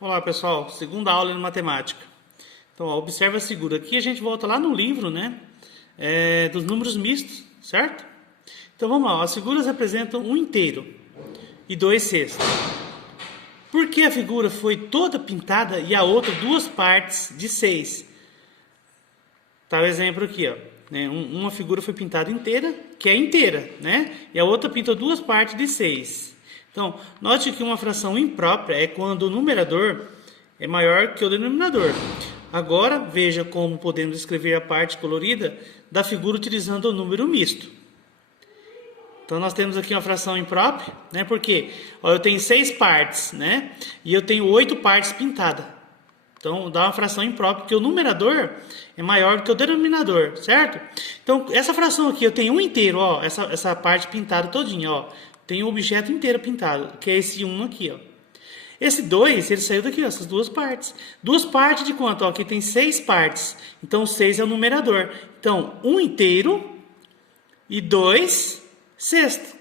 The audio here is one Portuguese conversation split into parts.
Olá pessoal, segunda aula em matemática. Então, ó, observa a figura. Aqui a gente volta lá no livro, né? Dos números mistos, certo? Então vamos lá, as figuras representam um inteiro e 2/6. Por que a figura foi toda pintada e a outra duas partes de 6? Tá o exemplo aqui, ó. Né? Uma figura foi pintada inteira, que é inteira, né? E a outra pintou duas partes de 6. Então, note que uma fração imprópria é quando o numerador é maior que o denominador. Agora, veja como podemos escrever a parte colorida da figura utilizando o número misto. Então, nós temos aqui uma fração imprópria, né? Porque ó, eu tenho 6 partes, né? E eu tenho 8 partes pintadas. Então, dá uma fração imprópria, porque o numerador é maior do que o denominador, certo? Então, essa fração aqui, eu tenho um inteiro, ó, essa parte pintada todinha, ó. Tem o objeto inteiro pintado, que é esse 1 aqui, ó. Esse 2, ele saiu daqui, ó, essas duas partes. Duas partes de quanto? Ó, aqui tem 6 partes. Então, 6 é o numerador. Então, 1 inteiro e 2/6,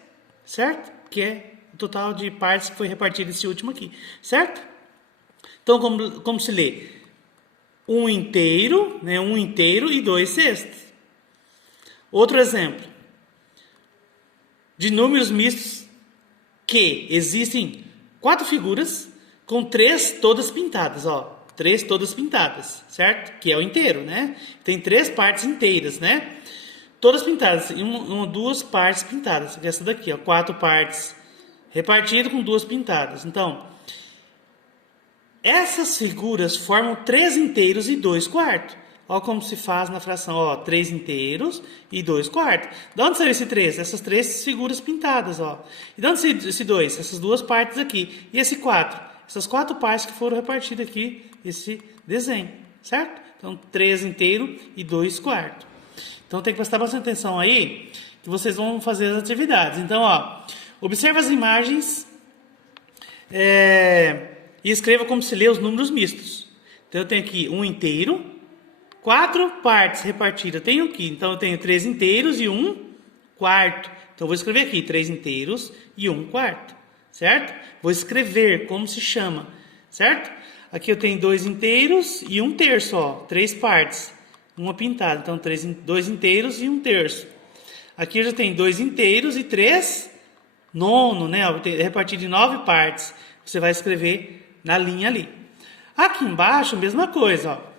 certo? Que é o total de partes que foi repartido esse último aqui, certo? Então, como se lê? 1 inteiro, né? 1 inteiro e 2/6. Outro exemplo. De números mistos que existem 4 figuras com 3 todas pintadas, ó. 3 todas pintadas, certo? Que é o inteiro, né? Tem 3 partes inteiras, né? Todas pintadas, e duas partes pintadas. Essa daqui, ó. 4 partes repartidas com 2 pintadas. Então, essas figuras formam 3 inteiros e 2/4. Olha como se faz na fração, ó, 3 inteiros e 2/4. De onde saiu esse 3? Essas 3 figuras pintadas, ó. E de onde saiu esse 2? Essas duas partes aqui. E esse 4? Essas 4 partes que foram repartidas aqui, esse desenho, certo? Então, 3 inteiro e 2/4. Então, tem que prestar bastante atenção aí, que vocês vão fazer as atividades. Então, ó, observa as imagens e escreva como se lê os números mistos. Então, eu tenho aqui 1 inteiro, 4 partes repartidas. Tenho aqui, então eu tenho 3 inteiros e 1/4. Então eu vou escrever aqui 3 inteiros e 1/4, certo? Vou escrever como se chama, certo? Aqui eu tenho 2 inteiros e 1/3, ó, 3 partes, uma pintada. Então 2 inteiros e 1/3. Aqui eu já tenho 2 inteiros e 3 nono, né? Repartido em 9 partes. Você vai escrever na linha ali. Aqui embaixo, mesma coisa, ó.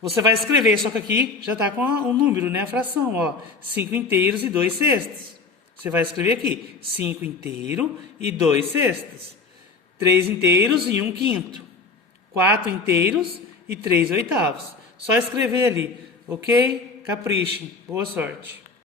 Você vai escrever, só que aqui já está com o número, né? A fração, ó. 5 inteiros e 2/6. Você vai escrever aqui. 5 inteiro e 2/6. 3 inteiros e 1/5. 4 inteiros e 3/8. Só escrever ali. Ok? Capriche. Boa sorte.